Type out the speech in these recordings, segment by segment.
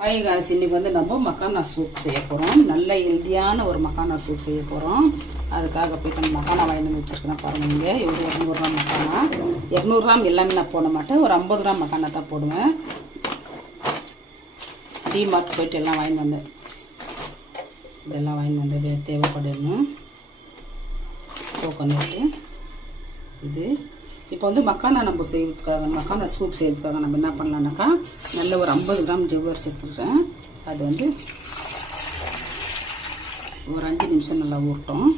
Hi guys, இன்னைக்கு வந்து நம்ம மக்கானா சூப் செய்ய போகிறோம். நல்ல ஹெல்த்தியான ஒரு மக்கானா சூப் செய்ய போகிறோம். அதுக்காக போய்ட்டு நம்ம மக்கானா வாங்கி வச்சுருக்கேன் பாருங்கள். இங்கே ஒரு 200 கிராம் மக்கானா. 200 கிராம் எல்லாமே நான் போட மாட்டேன், ஒரு 50 கிராம் மக்கானா தான் போடுவேன். டிமார்ட் போய்ட்டு எல்லாம் வாங்கி வந்தேன். இதெல்லாம் வாங்கி வந்து தேவைப்படணும். கோகோனட்டு இது. இப்போ வந்து மக்கானா நம்ம செய்யறதுக்காக, மக்கானா சூப் செய்யறதுக்காக நம்ம என்ன பண்ணலான்னாக்கா, நல்ல ஒரு 50 கிராம் ஜவ்வரிசி எடுத்துக்கிறேன். அது வந்து ஒரு 5 நிமிஷம் நல்லா ஊறட்டும்.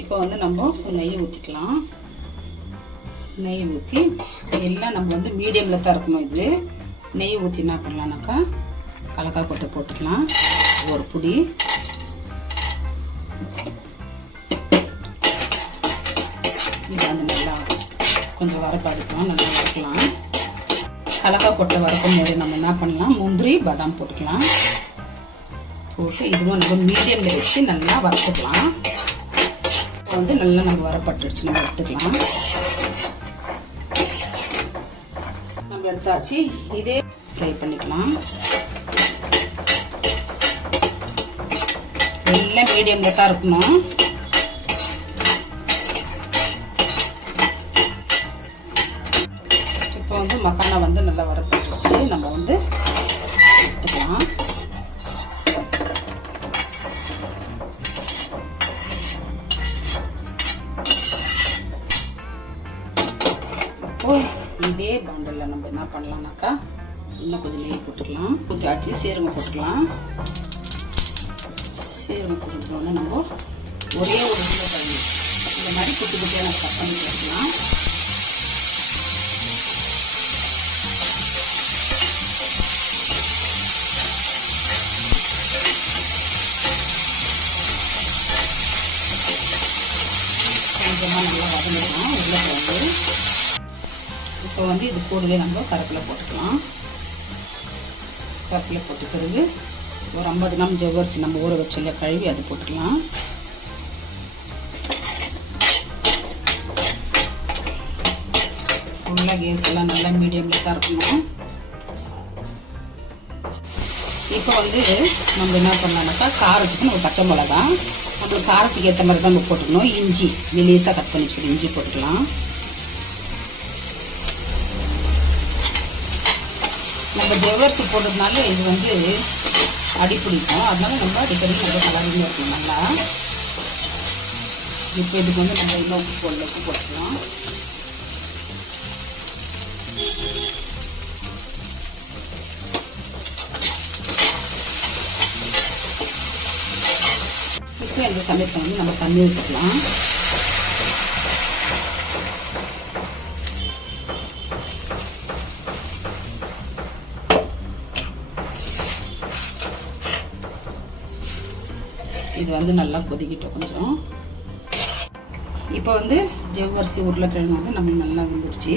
இப்போ வந்து நம்ம நெய் ஊற்றிக்கலாம். நெய் ஊற்றி எல்லாம் நம்ம வந்து மீடியமில் தான் இருக்கணும். இது நெய் ஊற்றி என்ன பண்ணலான்னாக்கா, கலக்காய் கொட்டை போட்டுக்கலாம் ஒரு புடி. இது வந்து நல்லா கொஞ்சம் வறுப்படிக்கலாம், நல்லா வறுக்கலாம். கலக்காய் கொட்டை வறுக்கும் போது நம்ம என்ன பண்ணலாம், முந்திரி பாதாம் போட்டுக்கலாம். போட்டு இதுவும் நம்ம மீடியமில் வச்சு நல்லா வறுத்துக்கலாம். வந்து நல்லா நம்ம வரப்பட்டுருச்சு, நம்ம எடுத்துக்கலாம். நம்ம எடுத்தாச்சு. இதே ஃப்ரை பண்ணிக்கலாம். எல்லாம் மீடியம்ல தான் இருக்கணும். இப்போ வந்து மக்கானா வந்து நல்லா வரப்பட்டுருச்சு, நம்ம வந்து எடுத்துக்கலாம். இதே பாண்டலில் நம்ம என்ன பண்ணலாம்னாக்கா, இன்னும் கொஞ்சம் நெய் போட்டுக்கலாம். ஊற்றி சீரகம் போட்டுக்கலாம். சீரகம் போட்டுட்டோன்னே நம்ம ஒரே ஒரு உருளைக்கிழங்கு இந்த மாதிரி குட்டி குட்டியாக நம்ம கட் பண்ணி போட்டுக்கலாம். கொஞ்சமாக நல்லா வதங்கிடலாம் உருளைக்கிழங்கு. இப்போ வந்து இது கூடவே நம்ம கருவேப்பிலை போட்டுக்கலாம். கருவேப்பிலை போட்ட பிறகு ஒரு 50 கிராம் ஜவ்வரிசி நம்ம ஊற வச்சல கழுவி அது போட்டுக்கலாம். ஃபுல்லாக கேஸ் எல்லாம் நல்லா மீடியமில் தான் இருக்கணும். இப்போ வந்து நம்ம என்ன பண்ணலாம்னாக்கா, காரத்துக்கு நம்ம பச்சை மிளகா, நம்மளுக்கு காரத்துக்கு ஏற்ற மாதிரி தான் நம்ம போட்டுக்கணும். இஞ்சி மெலிசாக கட் பண்ணி வச்சுக்கணும், இஞ்சி போட்டுக்கலாம். நம்ம ஜவ்வரிசி போடுறதுனால இது வந்து அடி பிடிக்கும், அதனால நம்ம அடிக்கடி நம்ம கலரிங்க இருக்கணும் நல்லா. இப்போ இதுக்கு வந்து நம்ம இன்னும் உப்பு போட்டுக்கலாம். இப்போ இந்த சமயத்தில் வந்து நம்ம தண்ணி ஊற்றிக்கலாம். இது வந்து நல்லா கொதிக்கிட்டோம் கொஞ்சம். இப்போ வந்து ஜவ்வரிசி உருளைக்கிழங்கு வந்து நம்ம நல்லா வந்துடுச்சு.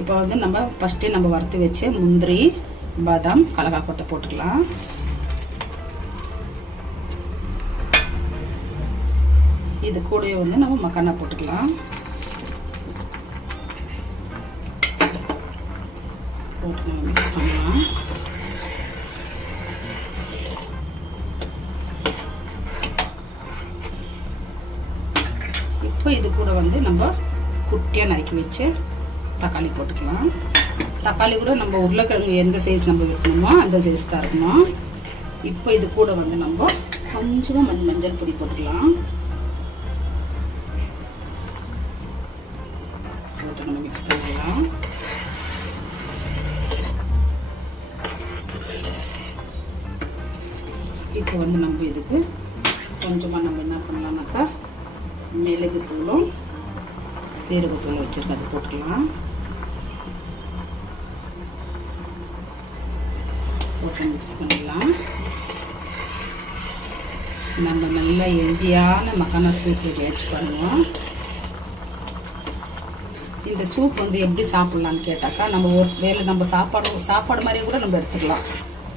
இப்போ வந்து நம்ம ஃபஸ்ட்டே நம்ம வறுத்து வச்ச முந்திரி பாதாம் கலக்காய் கொட்டை போட்டுக்கலாம். இது கூடவே வந்து நம்ம மக்கானா போட்டுக்கலாம். போட்டு நம்ம மிக்ஸ் பண்ணலாம். இப்போ இது கூட வந்து நம்ம குட்டியாக நறுக்கி வச்சு தக்காளி போட்டுக்கலாம். தக்காளி கூட நம்ம உருளைக்கிழங்கு எந்த சைஸ் நம்ம வைக்கணுமோ அந்த சைஸ் தான் இருக்கணும். இப்போ இது கூட வந்து நம்ம கொஞ்சமாக மஞ்சள் பொடி போட்டுக்கலாம். போட்டு நம்ம மிக்ஸ் பண்ணிக்கலாம். இப்போ வந்து நம்ம இதுக்கு கொஞ்சமாக நம்ம என்ன பண்ணலாம்னாக்கா, மிளகுத்தூளும் சீரகத்தூளும் வச்சுருக்கோம், அது போட்டுக்கலாம். போட்டு மிக்ஸ் பண்ணிடலாம். நம்ம நல்லா ஹெல்தியான மக்கானா சூப் ரெடி ஆச்சு பண்ணுவோம். இந்த சூப் வந்து எப்படி சாப்பிட்லான்னு கேட்டாக்கா, நம்ம ஒரு வேளை நம்ம சாப்பாடு மாதிரியே கூட நம்ம எடுத்துக்கலாம்.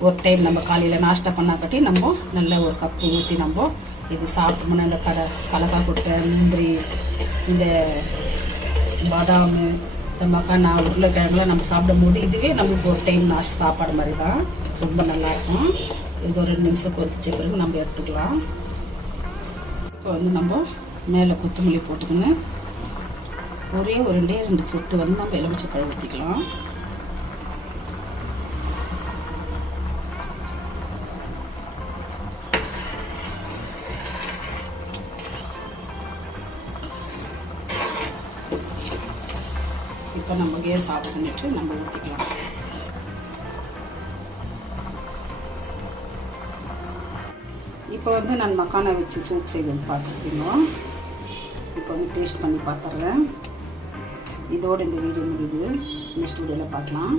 ஒரு டைம் நம்ம காலையில் நாஷ்டா பண்ணாக்கட்டி நம்ம நல்ல ஒரு கப்பு ஊற்றி நம்ம இது சாப்பிட்டோம்னா இந்த கலக்காய் கொட்டை, முந்திரி, இந்த பாதாம், இந்த மக்கானா, உருளைக்கிழங்குலாம் நம்ம சாப்பிடும் போது இதுவே நம்மளுக்கு ஒரு டைம் சாப்பாடு மாதிரி தான். ரொம்ப நல்லாயிருக்கும். இது ஒரு 2 நிமிஷம் கொதிச்ச பிறகு நம்ம எடுத்துக்கலாம். இப்போ வந்து நம்ம மேலே கொத்தமல்லி போட்டுக்கின்னு ஒரே ஒரு 2 சொட்டு வந்து நம்ம எலுமிச்சை பழம் ஊற்றிக்கலாம். இப்போ நம்ம கேஸ் ஆஃப் பண்ணிட்டு நம்ம ஊற்றிக்கலாம். இப்போ வந்து நான் மக்கானா வச்சு சூப் செய்வது பார்த்துருக்கீங்க. இப்போ வந்து டேஸ்ட் பண்ணி பார்த்துட்றேன். இதோடு இந்த வீடியோ முடியுது. நெக்ஸ்ட் வீடியோவில் பார்க்கலாம்.